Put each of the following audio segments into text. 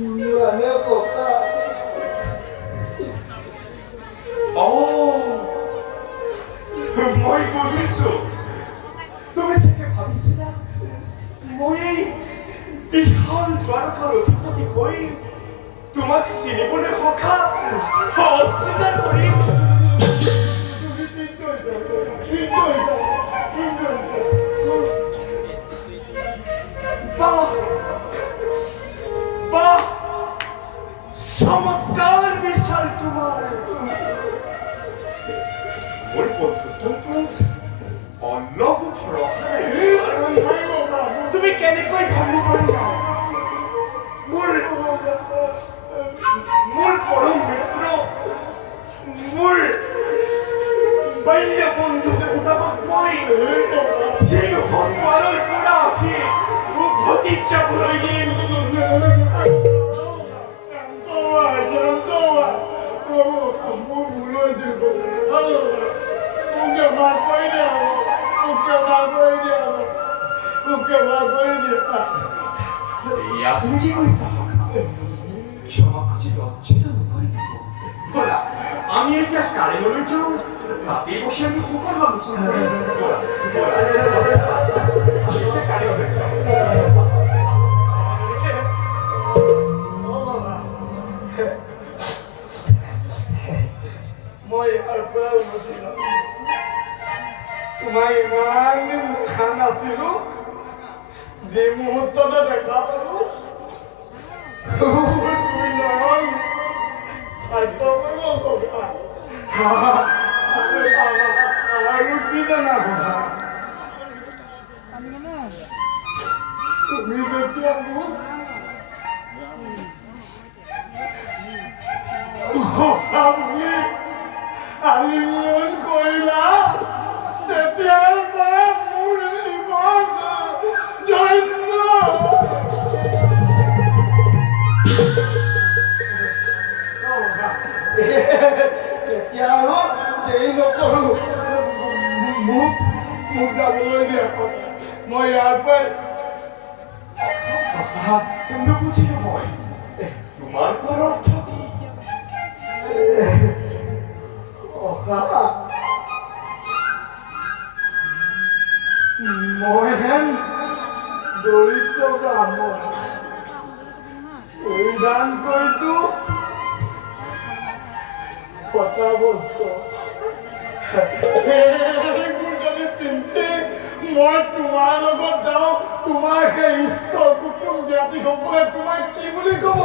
মানে কথা মই বুজিছো তুমি চাগে ভাবিছিলা মই বিশাল দ্বাৰকাৰ অধিপতি হৈ তোমাক চিনিবলৈ সখা অস্বীকাৰ কৰিম বাহ চমৎকাৰ বিচাৰ তোমাৰ মোৰ বন্ধুত্বৰ ওপৰত অলপো ভৰসা নাই তুমি কেনেকৈ ভাবিব পাৰিলা মোৰ পৰম মিত্ৰ মোৰ বাল্য বন্ধু সুদামক মই সেই সংসাৰৰ পৰা আহি উভতি যাবলৈ দিম তুমি কি কৰিছা ক্ষমা খুজি লজ্জিত নকৰিব ব'লা আমি এতিয়া কাৰেঙলৈ যাওঁ তাতেই বহি আমি সকলো আলোচনা কৰিম ব'লা আমি এতিয়া কাৰেঙলৈ যাওঁ মই ইয়াৰ পৰা উভতি যাম তোমাক ইমান দিন দেখা নাছিলো যি মুহূৰ্ততে দেখা পালো আৰু কি জানা কথা তুমি যেতিয়া মোক বুলি আলিঙ্গন কৰিলা তেতিয়াৰ পৰা মোৰ জীৱন ধন্য এতিয়া আৰু দেৰি নকৰো মোক যাবলৈ দিয়া মই ইয়াৰ পৰাই নুবুজিলো মই তোমাৰ ঘৰৰ মই হেন দৰিদ্ৰ ব্ৰাহ্মণ পৰিধান কৰিছো কটা বস্তু এইবোৰ যদি পিন্ধি মই তোমাৰ লগত যাওঁ তোমাৰ সেই ইষ্ট কুটুম জ্ঞাতিসকলে তোমাক কি বুলি ক'ব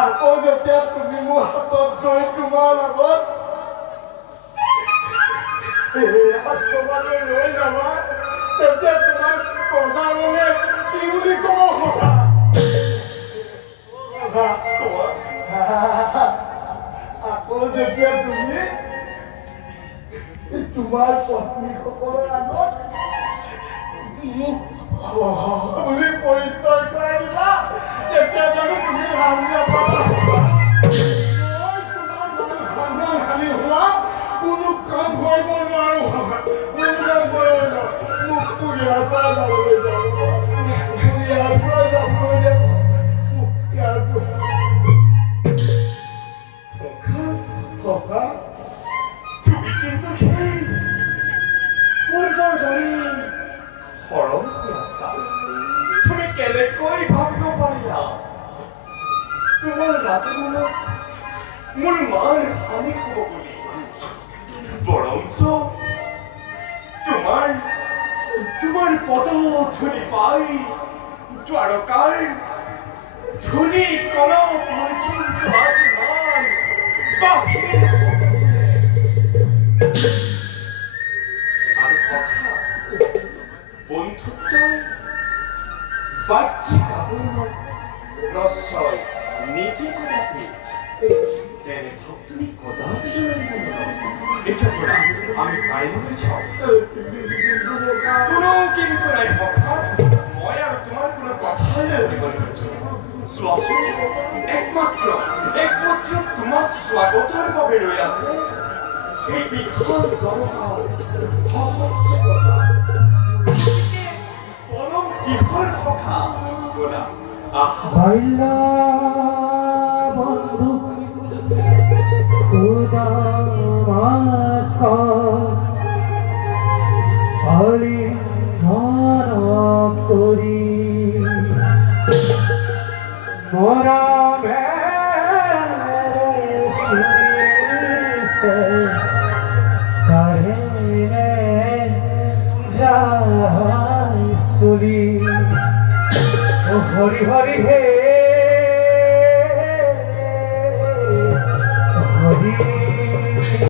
আকৌ যেতিয়া তুমি মোৰ হাতত ধৰি তোমাৰ লগত ৰাজসভালৈ লৈ যাবা তেতিয়া তোমাক প্ৰজাজনে কি বুলি ক'ব আকৌ যেতিয়া তুমি তোমাৰ পত্নীসকলৰ আগত মোক বুলি পৰিচয় কৰাই দিবা তেতিয়া জানো তুমি লাজ নাপাবা মই তোমাৰ মান সন্মান হানি হোৱা কোনো কাম কৰিব নোৱাৰো কোনো কাম কৰিব নোৱাৰো মোকতো ইয়াৰ পৰা যাবলৈ যাব ইয়াৰ পৰা যাবলৈ যাব মোক ইয়াৰ পৰা তুমি কিন্তু সেই পূৰ্বৰ দৰে সৰল হৈ আছা তুমি কেনেকৈ ভাবিব পাৰিলা তোমাৰ ৰাতিমনত মোৰ মান হানি হ'ব বুলি বৰঞ্চ তোমাৰ পদধূলি পাই দ্বাৰকাৰ ধূলি কণ পৰ্যন্ত আজি মান বাহিৰ আৰু সখা বন্ধুত্বৰ বাহ্যিক আৱৰণত নশ্বয় নীতি কৰাকে তেনে ভাৱ তুমি কদাপি জনাৰিব নোৱাৰা এতিয়াৰ পৰা আমি কাৰেঙলৈ যাওঁ কোনো কিন্তু নাই সখা মই আৰু তোমাৰ কোনো কথাই কৰিব নোৱাৰো চোৱাচোন একমাত্ৰ তোমাক স্বাগতৰ বাবে ৰৈ আছে এই বিশাল দৰকাৰ সহস্ৰ কথা পৰম কিহৰ সখা ব'লা আহা বাল্য বন্ধু খুদামাক হৰি মৰম কৰি মৰমেৰে চিনিছে কাৰেনে যায় চলি ও হৰি হৰি হে